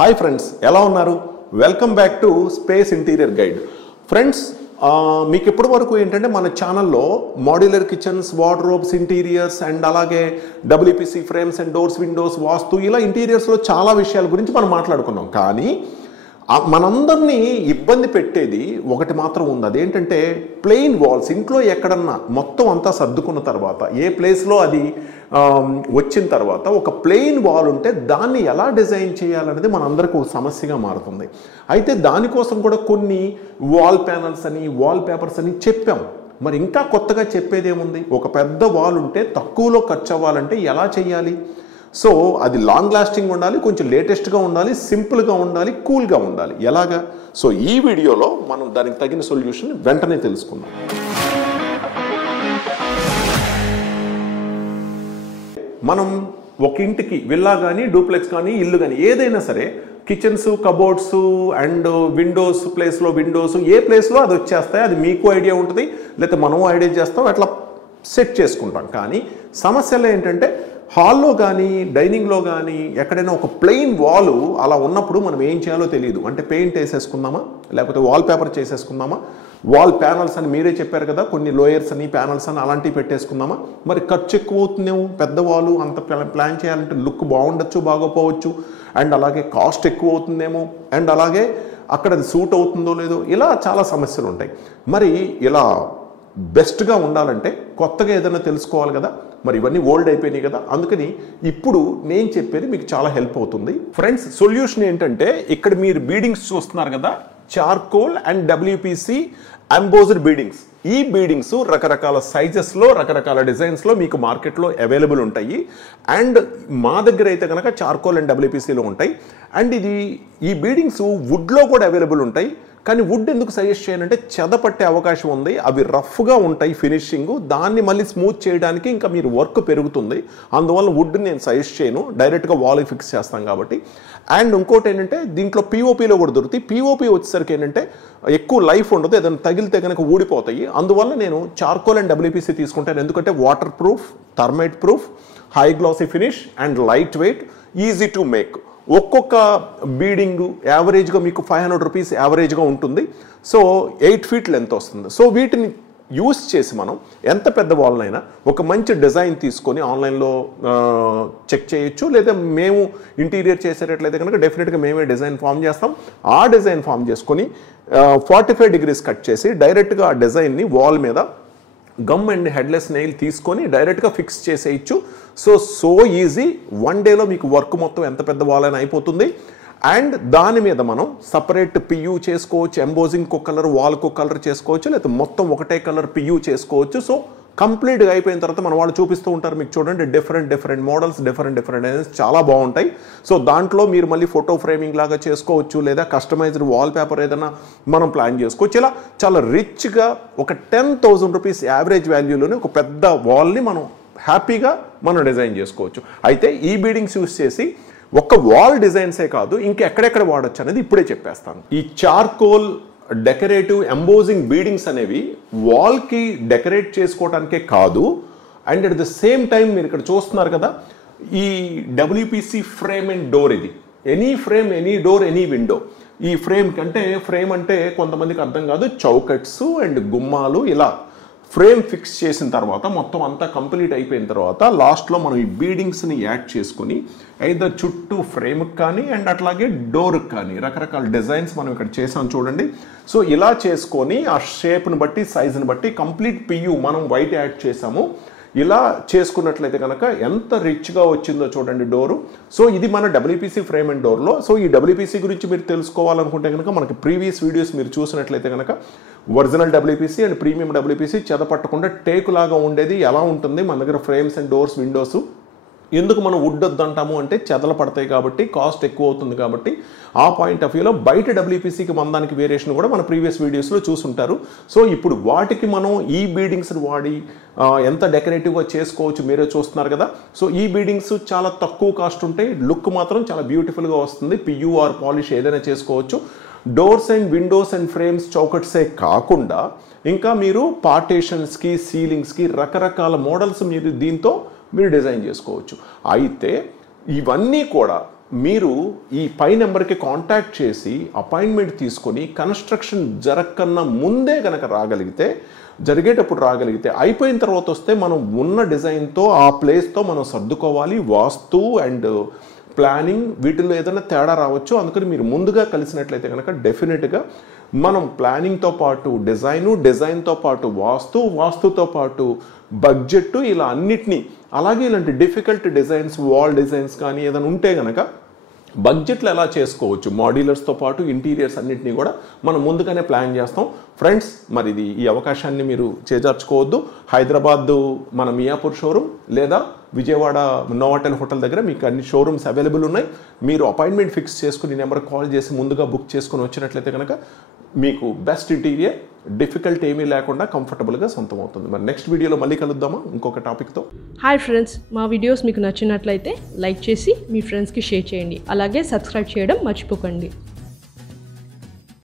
Hi friends, ఎలా ఉన్నారు? Welcome back to space interior guide. Friends, మీకు ఇప్పటి వరకు ఏంటంటే మన ఛానల్లో modular kitchens, wardrobes, interiors and అలాగే WPC frames and doors, windows, వాస్తు ఇలా ఇంటీరియర్స్లో చాలా విషయాల గురించి మనం మాట్లాడుకున్నాం. కానీ మనందరినీ ఇబ్బంది పెట్టేది ఒకటి మాత్రం ఉంది. అదేంటంటే ప్లెయిన్ వాల్స్. ఇంట్లో ఎక్కడన్నా మొత్తం అంతా సర్దుకున్న తర్వాత ఏ ప్లేస్లో అది వచ్చిన తర్వాత ఒక ప్లెయిన్ వాల్ ఉంటే దాన్ని ఎలా డిజైన్ చేయాలనేది మనందరికీ ఒక సమస్యగా మారుతుంది. అయితే దానికోసం కూడా కొన్ని వాల్ ప్యానల్స్ అని, వాల్ పేపర్స్ అని చెప్పాం. మరి ఇంకా కొత్తగా చెప్పేది ఏముంది? ఒక పెద్ద వాల్ ఉంటే తక్కువలో ఖర్చు అవ్వాలంటే ఎలా చేయాలి? సో అది లాంగ్ లాస్టింగ్ ఉండాలి, కొంచెం లేటెస్ట్గా ఉండాలి, సింపుల్గా ఉండాలి, కూల్గా ఉండాలి. ఎలాగా? సో ఈ వీడియోలో మనం దానికి తగిన సొల్యూషన్ వెంటనే తెలుసుకుందాం. మనం ఒక ఇంటికి విల్లా కానీ, డూప్లెక్స్ కానీ, ఇల్లు కానీ ఏదైనా సరే కిచెన్స్, కబోర్డ్స్ అండ్ విండోస్ ప్లేస్లో విండోస్ ఏ ప్లేస్లో అది వచ్చేస్తాయి. అది మీకు ఐడియా ఉంటుంది, లేకపోతే మనం ఐడియా చేస్తాం, అట్లా సెట్ చేసుకుంటాం. కానీ సమస్యలు ఏంటంటే హాల్లో కానీ, డైనింగ్లో కానీ ఎక్కడైనా ఒక ప్లెయిన్ వాల్ అలా ఉన్నప్పుడు మనం ఏం చేయాలో తెలియదు. అంటే పెయింట్ వేసేసుకుందామా, లేకపోతే వాల్ పేపర్ చేసేసుకుందామా, వాల్ ప్యానల్స్ అని మీరే చెప్పారు కదా, కొన్ని లోయర్స్ అని, ప్యానల్స్ అని అలాంటివి పెట్టేసుకుందామా? మరి ఖర్చు ఎక్కువ అవుతుందేమో. పెద్ద వాల్ అంత ప్లాన్ చేయాలంటే లుక్ బాగుండొచ్చు, బాగోపోవచ్చు, అండ్ అలాగే కాస్ట్ ఎక్కువ అవుతుందేమో, అండ్ అలాగే అక్కడ అది సూట్ అవుతుందో లేదో, ఇలా చాలా సమస్యలు ఉంటాయి. మరి ఇలా బెస్ట్గా ఉండాలంటే కొత్తగా ఏదైనా తెలుసుకోవాలి కదా. మరి ఇవన్నీ ఓల్డ్ అయిపోయినాయి కదా, అందుకని ఇప్పుడు నేను చెప్పేది మీకు చాలా హెల్ప్ అవుతుంది. ఫ్రెండ్స్, సొల్యూషన్ ఏంటంటే ఇక్కడ మీరు బీడింగ్స్ చూస్తున్నారు కదా, charcoal and WPC embossed beadings. ఈ బీడింగ్స్ రకరకాల సైజెస్లో, రకరకాల డిజైన్స్లో మీకు మార్కెట్లో అవైలబుల్ ఉంటాయి. అండ్ మా దగ్గర అయితే కనుక చార్కోల్ అండ్ డబ్ల్యూపీసీలో ఉంటాయి. అండ్ ఈ బీడింగ్స్ వుడ్లో కూడా అవైలబుల్ ఉంటాయి. కానీ వుడ్ ఎందుకు సజెస్ట్ చేయనంటే చెదపట్టే అవకాశం ఉంది. అవి రఫ్గా ఉంటాయి ఫినిషింగ్, దాన్ని మళ్ళీ స్మూత్ చేయడానికి ఇంకా మీరు వర్క్ పెరుగుతుంది. అందువల్ల వుడ్ నేను సజెస్ట్ చేయను, డైరెక్ట్గా వాల్కి ఫిక్స్ చేస్తాం కాబట్టి. అండ్ ఇంకోటి ఏంటంటే దీంట్లో పీఓపీలో కూడా దొరుకుతాయి. పీఓపీ వచ్చేసరికి ఏంటంటే ఎక్కువ లైఫ్ ఉండదు, ఏదైనా తగిలితే కనుక ఊడిపోతాయి. అందువల్ల నేను చార్కోల్ అండ్ డబ్ల్యూపీసీ తీసుకుంటాను. ఎందుకంటే water proof, termite proof, high glossy finish and light weight, easy to make. ఒక్కొక్క బీడింగ్ యావరేజ్గా మీకు 500 రూపీస్ యావరేజ్గా ఉంటుంది. సో 8 ఫీట్ లెంత్ వస్తుంది. సో వీటిని యూస్ చేసి మనం ఎంత పెద్ద వాల్నైనా ఒక మంచి డిజైన్ తీసుకొని ఆన్లైన్లో చెక్ చేయొచ్చు. లేదా మేము ఇంటీరియర్ చేసేటట్లయితే కనుక డెఫినెట్గా మేమే డిజైన్ ఫామ్ చేస్తాం. ఆ డిజైన్ ఫామ్ చేసుకొని 45 డిగ్రీస్ కట్ చేసి డైరెక్ట్గా ఆ డిజైన్ని వాల్ మీద గమ్ అండ్ హెడ్లెస్ నెయిల్ తీసుకొని డైరెక్ట్గా ఫిక్స్ చేసేయచ్చు. So easy. 1 డేలో మీకు వర్క్ మొత్తం ఎంత పెద్ద వాల్ అయినా అయిపోతుంది. అండ్ దాని మీద మనం సపరేట్ పియూ చేసుకోవచ్చు, ఎంబోజింగ్ ఒక కలర్, వాల్కి ఒక కలర్ చేసుకోవచ్చు, లేకపోతే మొత్తం ఒకటే కలర్ పియూ చేసుకోవచ్చు. సో కంప్లీట్గా అయిపోయిన తర్వాత మన వాళ్ళు చూపిస్తూ ఉంటారు, మీకు చూడండి డిఫరెంట్ మోడల్స్, డిఫరెంట్ చాలా బాగుంటాయి. సో దాంట్లో మీరు మళ్ళీ ఫోటో ఫ్రేమింగ్ లాగా చేసుకోవచ్చు, లేదా కస్టమైజ్డ్ వాల్ పేపర్ ఏదైనా మనం ప్లాన్ చేసుకోవచ్చు. ఇలా చాలా రిచ్గా ఒక 10,000 రూపీస్ యావరేజ్ వాల్యూలోనే ఒక పెద్ద వాల్ని మనం హ్యాపీగా మనం డిజైన్ చేసుకోవచ్చు. అయితే ఈ బీడింగ్స్ యూస్ చేసి ఒక్క వాల్ డిజైన్సే కాదు, ఇంకెక్కడెక్కడ వాడచ్చు అనేది ఇప్పుడే చెప్పేస్తాను. ఈ చార్కోల్ డెకరేటివ్ ఎంబోజింగ్ బీడింగ్స్ అనేవి వాల్కి డెకరేట్ చేసుకోవడానికే కాదు, and at the same time మీరు ఇక్కడ చూస్తున్నారు కదా, ఈ డబ్ల్యూపీసీ ఫ్రేమ్ అండ్ డోర్. ఇది any frame, any door, any window. ఈ ఫ్రేమ్ అంటే కొంతమందికి అర్థం కాదు, చౌకట్స్ అండ్ గుమ్మాలు. ఇలా ఫ్రేమ్ ఫిక్స్ చేసిన తర్వాత మొత్తం అంతా కంప్లీట్ అయిపోయిన తర్వాత లాస్ట్లో మనం ఈ బీడింగ్స్ని యాడ్ చేసుకొని ఐదర్ చుట్టూ ఫ్రేమ్కి కానీ అండ్ అట్లాగే డోర్కి కానీ రకరకాల డిజైన్స్ మనం ఇక్కడ చేసాం చూడండి. సో ఇలా చేసుకొని ఆ షేప్ని బట్టి, సైజుని బట్టి కంప్లీట్ పియూ మనం వైట్ యాడ్ చేసాము. ఇలా చేసుకున్నట్లయితే కనుక ఎంత రిచ్గా వచ్చిందో చూడండి డోరు. సో ఇది మన డబ్ల్యూపీసీ ఫ్రేమ్ అండ్ డోర్లో. సో ఈ డబ్ల్యూపీసీ గురించి మీరు తెలుసుకోవాలనుకుంటే కనుక మనకి ప్రీవియస్ వీడియోస్ మీరు చూసినట్లయితే కనుక original WPC and premium WPC చెదపట్టకుండా టేకులాగా ఉండేది ఎలా ఉంటుంది మన దగ్గర ఫ్రేమ్స్ అండ్ డోర్స్, విండోస్. ఎందుకు మనం వుడ్ వద్దంటాము అంటే చెదలు పడతాయి కాబట్టి, కాస్ట్ ఎక్కువ అవుతుంది కాబట్టి. ఆ పాయింట్ ఆఫ్ వ్యూలో బయట డబ్ల్యూపీసీకి మందానికి వేరియేషన్ కూడా మన ప్రీవియస్ వీడియోస్లో చూసుంటారు. సో ఇప్పుడు వాటికి మనం ఈ బీడింగ్స్ని వాడి ఎంత డెకరేటివ్గా చేసుకోవచ్చు మీరే చూస్తున్నారు కదా. సో ఈ బీడింగ్స్ చాలా తక్కువ కాస్ట్ ఉంటాయి, లుక్ మాత్రం చాలా బ్యూటిఫుల్గా వస్తుంది. పియూఆర్ పాలిష్ ఏదైనా చేసుకోవచ్చు. Doors and windows and frames, చౌకట్సే కాకుండా ఇంకా మీరు పార్టీషన్స్కి, సీలింగ్స్కి రకరకాల మోడల్స్ మీరు దీంతో డిజైన్ చేసుకోవచ్చు. అయితే ఇవన్నీ కూడా మీరు ఈ పై నెంబర్కి కాంటాక్ట్ చేసి అపాయింట్మెంట్ తీసుకొని కన్స్ట్రక్షన్ జరగకన్నా ముందే కనుక రాగలిగితే, జరిగేటప్పుడు రాగలిగితే, అయిపోయిన తర్వాత వస్తే మనం ఉన్న డిజైన్తో ఆ ప్లేస్తో మనం సర్దుకోవాలి. వాస్తు అండ్ ప్లానింగ్ వీటిల్లో ఏదైనా తేడా రావచ్చు. అందుకని మీరు ముందుగా కలిసినట్లయితే కనుక డెఫినెట్గా మనం ప్లానింగ్తో పాటు డిజైన్తో పాటు వాస్తుతో పాటు బడ్జెట్, ఇలా అన్నిటినీ, అలాగే ఇలాంటి డిఫికల్ట్ డిజైన్స్, వాల్ డిజైన్స్ కానీ ఏదైనా ఉంటే కనుక బడ్జెట్లో ఎలా చేసుకోవచ్చు, మాడ్యులర్స్తో పాటు ఇంటీరియర్స్ అన్నింటినీ కూడా మనం ముందుగానే ప్లాన్ చేస్తాం. ఫ్రెండ్స్, మరి ఈ అవకాశాన్ని మీరు చేజార్చుకోవద్దు. హైదరాబాద్ మన మియాపూర్ షోరూమ్ లేదా విజయవాడ నోవాటెల్ హోటల్ దగ్గర మీకు అన్ని షోరూమ్స్ అవైలబుల్ ఉన్నాయి. మీరు అపాయింట్మెంట్ ఫిక్స్ చేసుకుని నెంబర్ కాల్ చేసి ముందుగా బుక్ చేసుకుని వచ్చినట్లయితే కనుక మీకు బెస్ట్ ఇంటీరియర్, డిఫికల్ట్ ఏమీ లేకుండా కంఫర్టబుల్గా సొంతం అవుతుంది. మరి నెక్స్ట్ వీడియోలో మళ్ళీ కలుద్దామా ఇంకొక టాపిక్తో. హాయ్ ఫ్రెండ్స్, మా వీడియోస్ మీకు నచ్చినట్లయితే లైక్ చేసి మీ ఫ్రెండ్స్కి షేర్ చేయండి. అలాగే సబ్స్క్రైబ్ చేయడం మర్చిపోకండి.